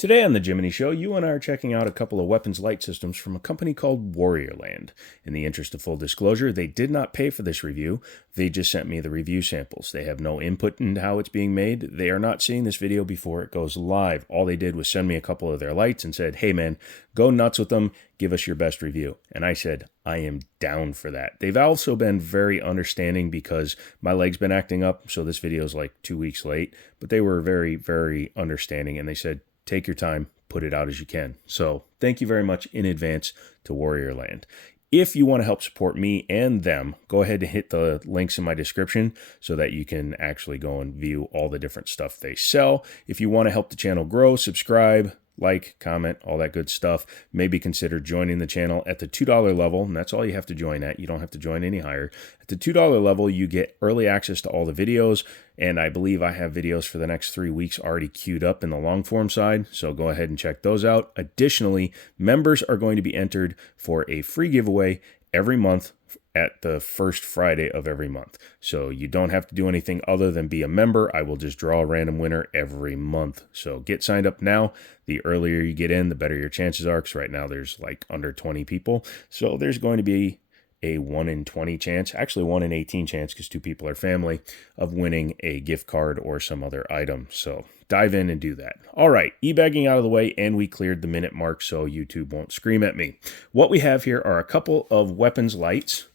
Today on the Jiminy Show, you and I are checking out a couple of weapons light systems from a company called Warriorland. In the interest of full disclosure, they did not pay for this review. They just sent me the review samples. They have no input into how it's being made. They are not seeing this video before it goes live. All they did was send me a couple of their lights and said, hey man, go nuts with them. Give us your best review. And I said, I am down for that. They've also been very understanding because my leg's been acting up. So this video is like 2 weeks late, but they were very, very understanding. And they said, take your time, put it out as you can. So thank you very much in advance to Warriorland. If you want to help support me and them, go ahead and hit the links in my description so that you can actually go and view all the different stuff they sell. If you want to help the channel grow, subscribe, like, comment, all that good stuff. Maybe consider joining the channel at the $2 level, and that's all you have to join at. You don't have to join any higher. At the $2 level, you get early access to all the videos, and I believe I have videos for the next 3 weeks already queued up in the long form side, so go ahead and check those out. Additionally, members are going to be entered for a free giveaway every month at the first Friday of every month. So you don't have to do anything other than be a member. I will just draw a random winner every month. So get signed up now. The earlier you get in, the better your chances are, because right now there's like under 20 people. So there's going to be a 1 in 20 chance, actually 1 in 18 chance, because 2 people are family, of winning a gift card or some other item. So dive in and do that. All right, e-bagging out of the way, and we cleared the minute mark so YouTube won't scream at me. What we have here are a couple of weapons lights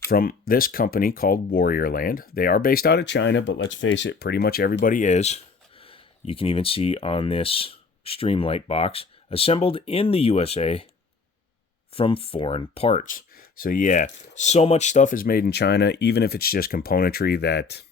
from this company called Warriorland. They are based out of China, but let's face it, pretty much everybody is. You can even see on this Streamlight box, assembled in the USA from foreign parts. So yeah, so much stuff is made in China, even if it's just componentry, that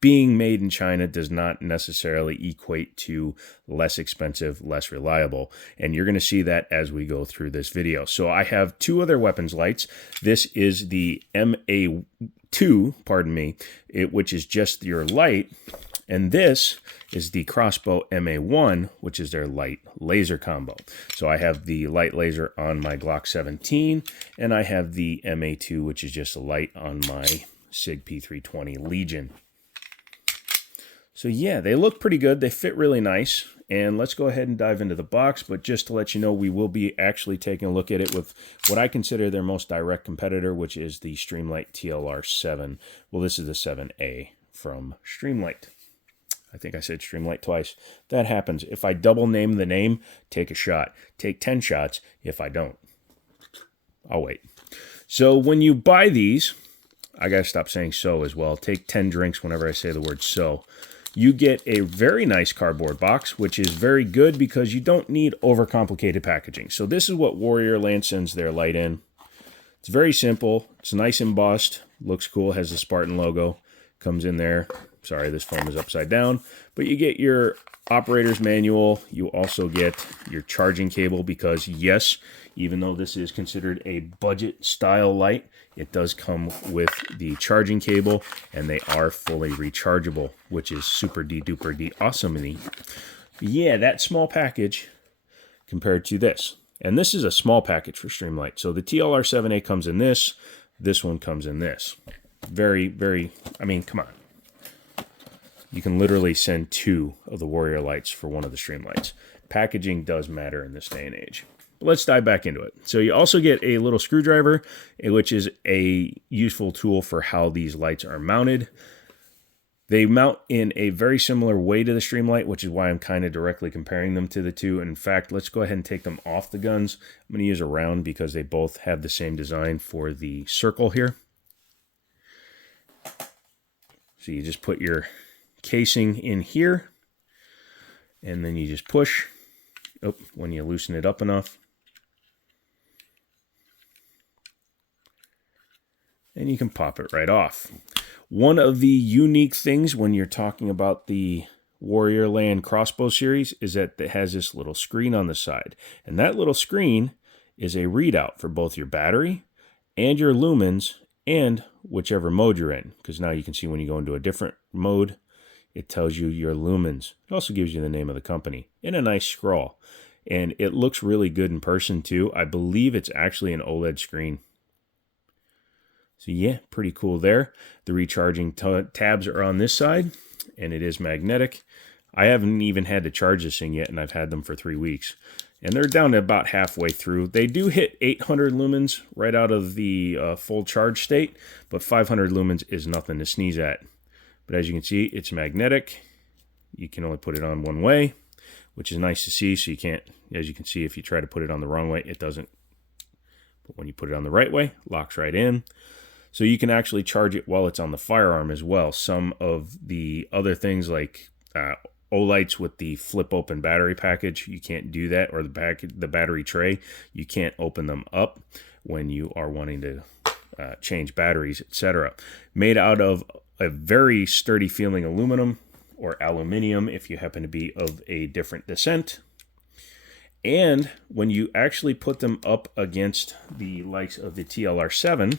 being made in China does not necessarily equate to less expensive, less reliable. And you're going to see that as we go through this video. So I have 2 other weapons lights. This is the MA2, pardon me, which is just your light. And this is the crossbow MA1, which is their light laser combo. So I have the light laser on my Glock 17, and I have the MA2, which is just a light on my SIG P320 Legion. So yeah, they look pretty good. They fit really nice. And let's go ahead and dive into the box. But just to let you know, we will be actually taking a look at it with what I consider their most direct competitor, which is the Streamlight TLR7. Well, this is the 7A from Streamlight. I think I said Streamlight twice. That happens. If I double name the name, take a shot. Take 10 shots if I don't. I'll wait. So when you buy these, I got to stop saying so as well. Take 10 drinks whenever I say the word so. You get a very nice cardboard box, which is very good because you don't need overcomplicated packaging. So this is what Warriorland sends their light in. It's very simple. It's nice embossed. Looks cool. Has the Spartan logo. Comes in there. Sorry, this foam is upside down. But you get your operator's manual. You also get your charging cable because, yes, even though this is considered a budget style light, it does come with the charging cable, and they are fully rechargeable, which is super duper awesome. Yeah, that small package compared to this. And this is a small package for Streamlight. So the TLR7A comes in this. This one comes in this. Very, I mean, come on. You can literally send 2 of the Warrior lights for one of the Streamlights. Packaging does matter in this day and age. But let's dive back into it. So you also get a little screwdriver, which is a useful tool for how these lights are mounted. They mount in a very similar way to the Streamlight, which is why I'm kind of directly comparing them to the 2. In fact, let's go ahead and take them off the guns. I'm going to use a round because they both have the same design for the circle here. So you just put your casing in here, and then you just push when you loosen it up enough, and you can pop it right off. One of the unique things when you're talking about the Warriorland crossbow series is that it has this little screen on the side, and that little screen is a readout for both your battery and your lumens and whichever mode you're in, because now you can see when you go into a different mode, it tells you your lumens. It also gives you the name of the company in a nice scroll. And it looks really good in person too. I believe it's actually an OLED screen. So yeah, pretty cool there. The recharging tabs are on this side, and it is magnetic. I haven't even had to charge this thing yet, and I've had them for 3 weeks. And they're down to about halfway through. They do hit 800 lumens right out of the full charge state, but 500 lumens is nothing to sneeze at. But as you can see, it's magnetic. You can only put it on one way, which is nice to see. So you can't, as you can see, if you try to put it on the wrong way, it doesn't. But when you put it on the right way, locks right in. So you can actually charge it while it's on the firearm as well. Some of the other things like O-lights with the flip open battery package, you can't do that, or the battery tray, you can't open them up when you are wanting to change batteries, etc. Made out of a very sturdy feeling aluminum, or aluminium if you happen to be of a different descent. And when you actually put them up against the likes of the TLR7,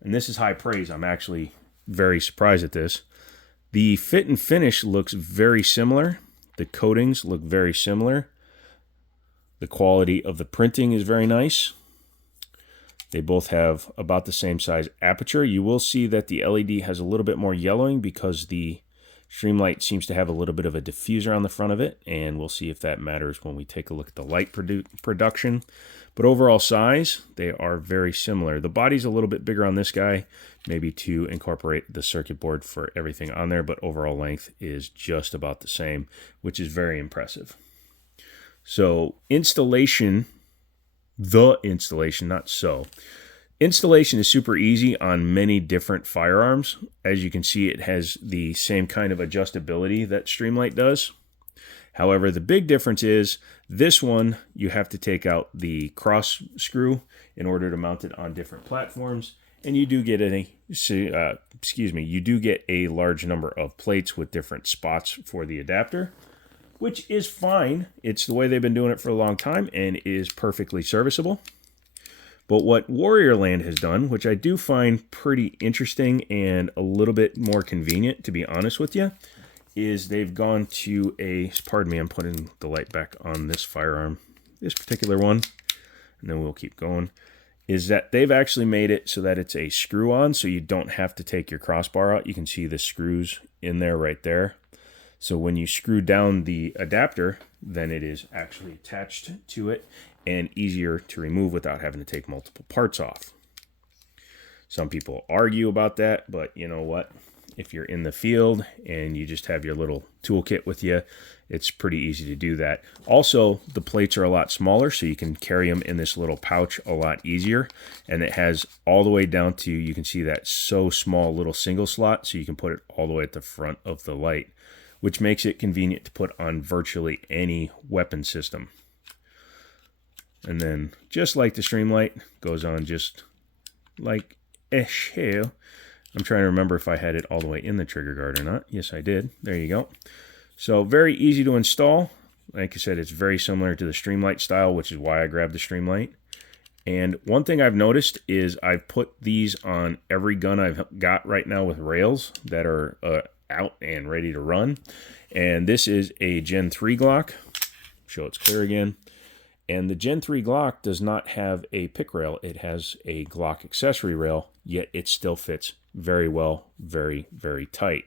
and this is high praise, I'm actually very surprised at this, the fit and finish looks very similar. The coatings look very similar. The quality of the printing is very nice. They both have about the same size aperture. You will see that the LED has a little bit more yellowing because the Streamlight seems to have a little bit of a diffuser on the front of it, and we'll see if that matters when we take a look at the light production. But overall size, they are very similar. The body's a little bit bigger on this guy, maybe to incorporate the circuit board for everything on there, but overall length is just about the same, which is very impressive. So installation is super easy on many different firearms. As you can see, it has the same kind of adjustability that Streamlight does. However, the big difference is this one, you have to take out the cross screw in order to mount it on different platforms. And you do get you do get a large number of plates with different spots for the adapter, which is fine. It's the way they've been doing it for a long time and is perfectly serviceable. But what Warriorland has done, which I do find pretty interesting and a little bit more convenient, to be honest with you, is they've gone to a, pardon me, I'm putting the light back on this firearm, this particular one, and then we'll keep going, is that they've actually made it so that it's a screw-on, so you don't have to take your crossbar out. You can see the screws in there right there. So when you screw down the adapter, then it is actually attached to it and easier to remove without having to take multiple parts off. Some people argue about that, but you know what? If you're in the field and you just have your little toolkit with you, it's pretty easy to do that. Also, the plates are a lot smaller, so you can carry them in this little pouch a lot easier. And it has all the way down to, you can see that so small little single slot, so you can put it all the way at the front of the light, which makes it convenient to put on virtually any weapon system. And then, just like the Streamlight, goes on just like hell. I'm trying to remember if I had it all the way in the trigger guard or not. Yes, I did. There you go. So very easy to install. Like I said, it's very similar to the Streamlight style, which is why I grabbed the Streamlight. And one thing I've noticed is I've put these on every gun I've got right now with rails that are out and ready to run. And this is a Gen 3 Glock. Show it's clear again. And the Gen 3 Glock does not have a pick rail. It has a Glock accessory rail, yet it still fits very well, very, very tight.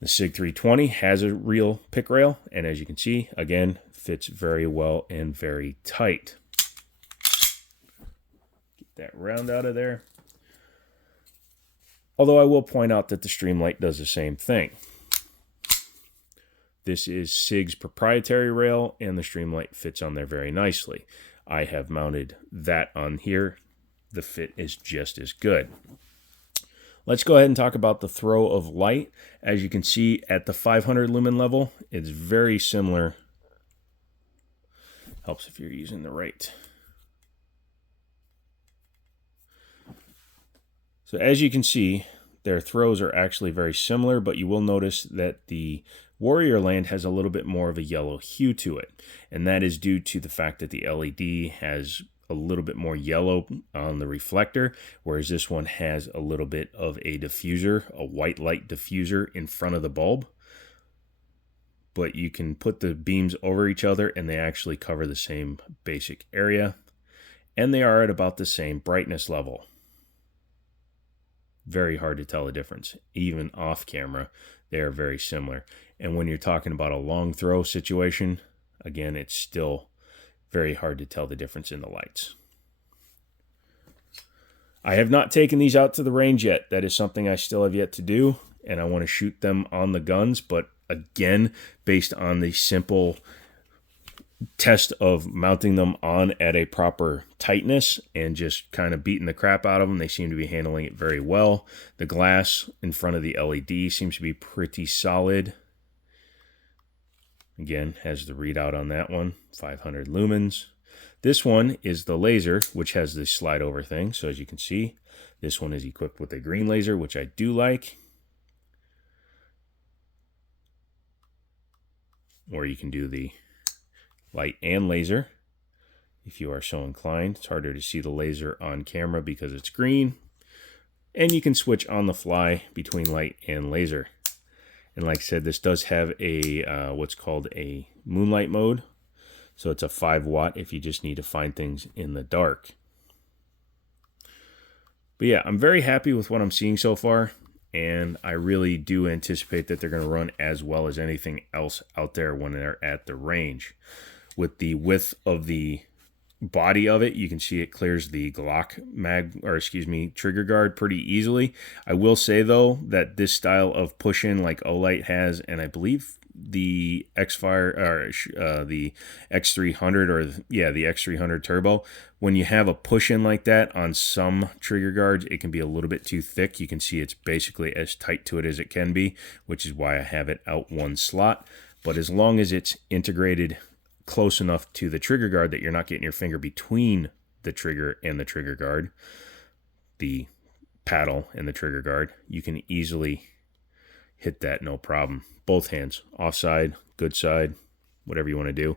The SIG 320 has a real pick rail, and as you can see, again, fits very well and very tight. Get that round out of there. Although I will point out that the Streamlight does the same thing. This is SIG's proprietary rail, and the Streamlight fits on there very nicely. I have mounted that on here. The fit is just as good. Let's go ahead and talk about the throw of light. As you can see at the 500 lumen level, it's very similar. Helps if you're using the right. So as you can see, their throws are actually very similar, but you will notice that the Warriorland has a little bit more of a yellow hue to it. And that is due to the fact that the LED has a little bit more yellow on the reflector, whereas this one has a little bit of a diffuser, a white light diffuser in front of the bulb. But you can put the beams over each other and they actually cover the same basic area. And they are at about the same brightness level. Very hard to tell the difference. Even off camera, They are very similar. And when you're talking about a long throw situation, again, it's still very hard to tell the difference in the lights. I have not taken these out to the range yet. That is something I still have yet to do, and I want to shoot them on the guns. But again, based on the simple test of mounting them on at a proper tightness and just kind of beating the crap out of them, they seem to be handling it very well. The glass in front of the LED seems to be pretty solid. Again, has the readout on that one, 500 lumens. This one is the laser, which has this slide over thing. So as you can see, this one is equipped with a green laser, which I do like. Or you can do the light and laser if you are so inclined. It's harder to see the laser on camera because it's green. And you can switch on the fly between light and laser. And like I said, this does have a what's called a moonlight mode. So it's a 5 watt if you just need to find things in the dark. But yeah, I'm very happy with what I'm seeing so far. And I really do anticipate that they're going to run as well as anything else out there when they're at the range. With the width of the body of it, you can see it clears the Glock trigger guard pretty easily. I will say though that this style of push-in like Olight has, and I believe the the X300 the X300 Turbo, when you have a push-in like that on some trigger guards, it can be a little bit too thick. You can see it's basically as tight to it as it can be, which is why I have it out one slot. But as long as it's integrated close enough to the trigger guard that you're not getting your finger between the trigger and the trigger guard, the paddle and the trigger guard, you can easily hit that no problem. Both hands, offside, good side, whatever you want to do.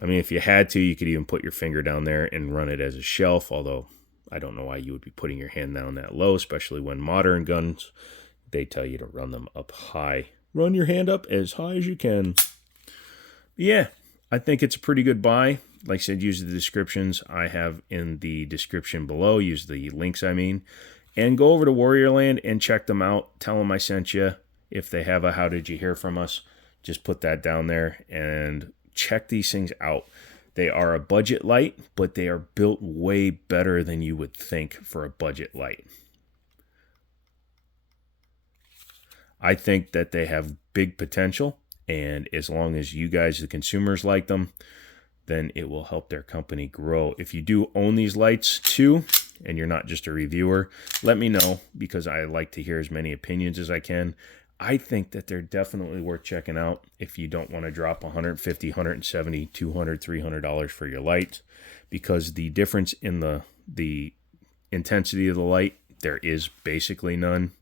I mean, if you had to, you could even put your finger down there and run it as a shelf, although I don't know why you would be putting your hand down that low, especially when modern guns, they tell you to run them up high. Run your hand up as high as you can. Yeah, I think it's a pretty good buy. Like I said, use the descriptions I have in the description below. Use the links, and go over to Warriorland and check them out. Tell them I sent you. If they have a how did you hear from us, just put that down there and check these things out. They are a budget light, but they are built way better than you would think for a budget light. I think that they have big potential. And as long as you guys, the consumers, like them, then it will help their company grow. If you do own these lights too, and you're not just a reviewer, let me know, because I like to hear as many opinions as I can. I think that they're definitely worth checking out if you don't want to drop $150, $170, $200, $300 for your lights, because the difference in the intensity of the light, there is basically none.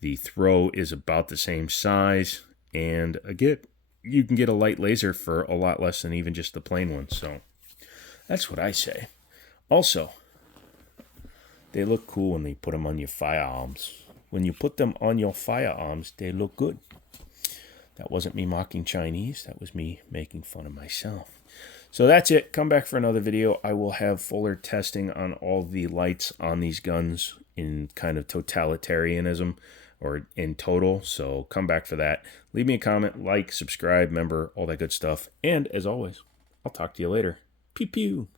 The throw is about the same size. And again, you can get a light laser for a lot less than even just the plain one. So that's what I say. Also, they look cool when they put them on your firearms. When you put them on your firearms, they look good. That wasn't me mocking Chinese. That was me making fun of myself. So that's it. Come back for another video. I will have fuller testing on all the lights on these guns in kind of totalitarianism, or in total. So come back for that. Leave me a comment, like, subscribe, member, all that good stuff. And as always, I'll talk to you later. Pew pew.